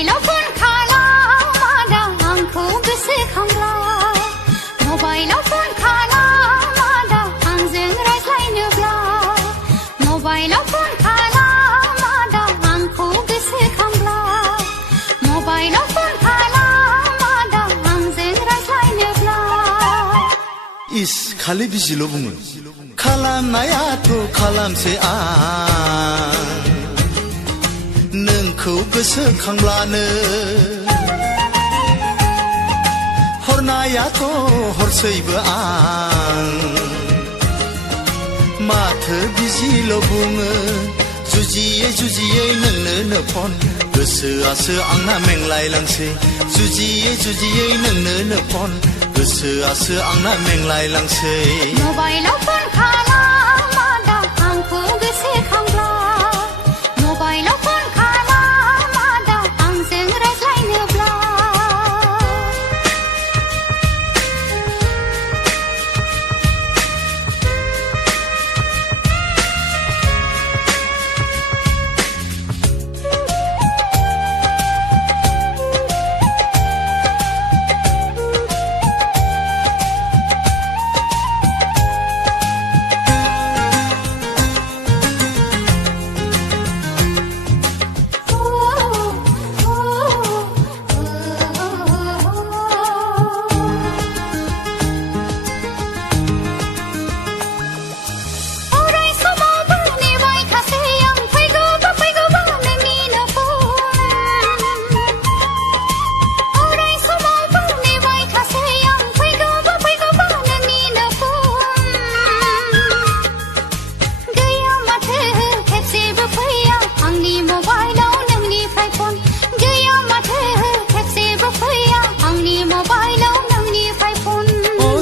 मबाइलाव फन खालामादा आंखौ गोसोखांब्ला मबाइलाव फन खालामादा आंजों रायज्लायनोब्ला मबाइलाव फन खालामादा आंखौ गोसोखांब्ला मबाइलाव फन खालामादा आंजों रायज्लायनोब्ला इस खालि बिजिल' बुङो खालामनायाथ' खालामसै आं नोंखौ गोसोखांब्लानो हरनायाथ' हरसैबो आं माथो बिजिल' बुङो जुजियै जुजियै नोंनो फन गोसोआसो आंना मेंलायलांसै जुजियै जुजियै नोंनो फन गोसोआसो आंना मेंलायलांसै मबाइलाव फन खालामादा आंखौ गोसोखांब्ला मबाइलाव फन खालामादा आंजों रायज्लायनोब्ला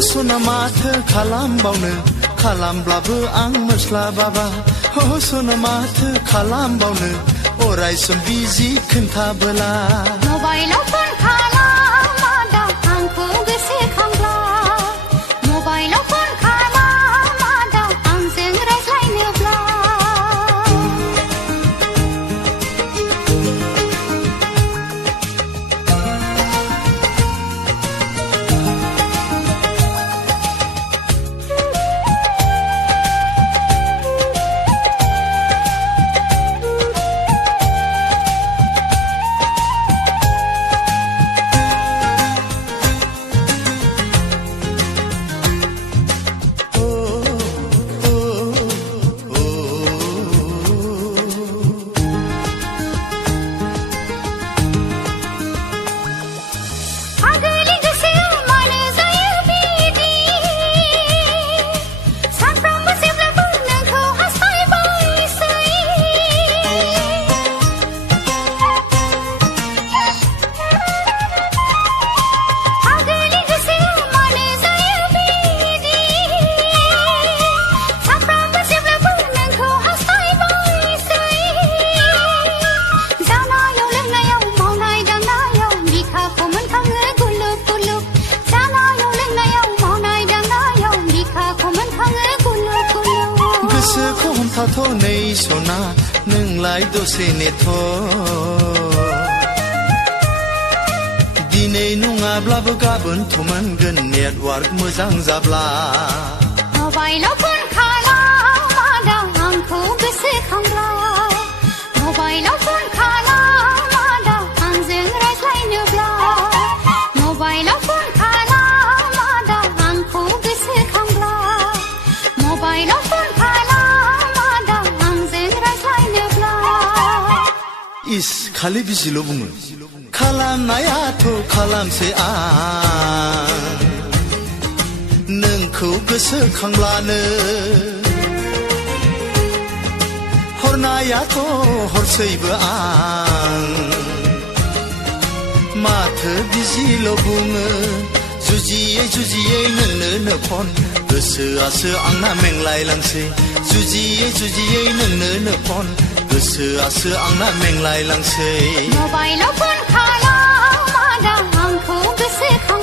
सना माथो खालामबावनो खालामब्लाबो आं मोनस्लाबाबा सना माथो खालामबावनो अराय सम बिजि खोन्थाबोला मबाइलाव फन खालामादा आंखौ गोसोखांब्ला मबाइलाव फन खालामादा आंजों रायज्लायनोब्ला गोसोखौ हमथाथ'नै सना नोंलाय दसे नेथ' दिनै नङाब्लाबो गाबोनथ' मोनगोन नेटवार्क मोजां जाब्ला मबाइलाव फन खालामादा आंखौ गोसोखांब्ला मबाइलाव फन खालामादा आंजों रायज्लायनोब्ला मबाइलाव फन खालामादा आंखौ गोसोखांब्ला मबाइलाव फन इस खालि बिजिल' बुङो खालामनायाथ' खालामसै आं नोंखौ गोसोखांब्लानो हरनायाथ' हरसैबो आं माथो बिजिल' बुङो जुजियै जुजियै नोंनो फन गोसोआसो आंना मेंलायलांसै जुजियै जुजियै नोंनो फन गोसोआसो आंना मेंलायलांसै मबाइलाव फन खालामादा आंखौ गोसोखां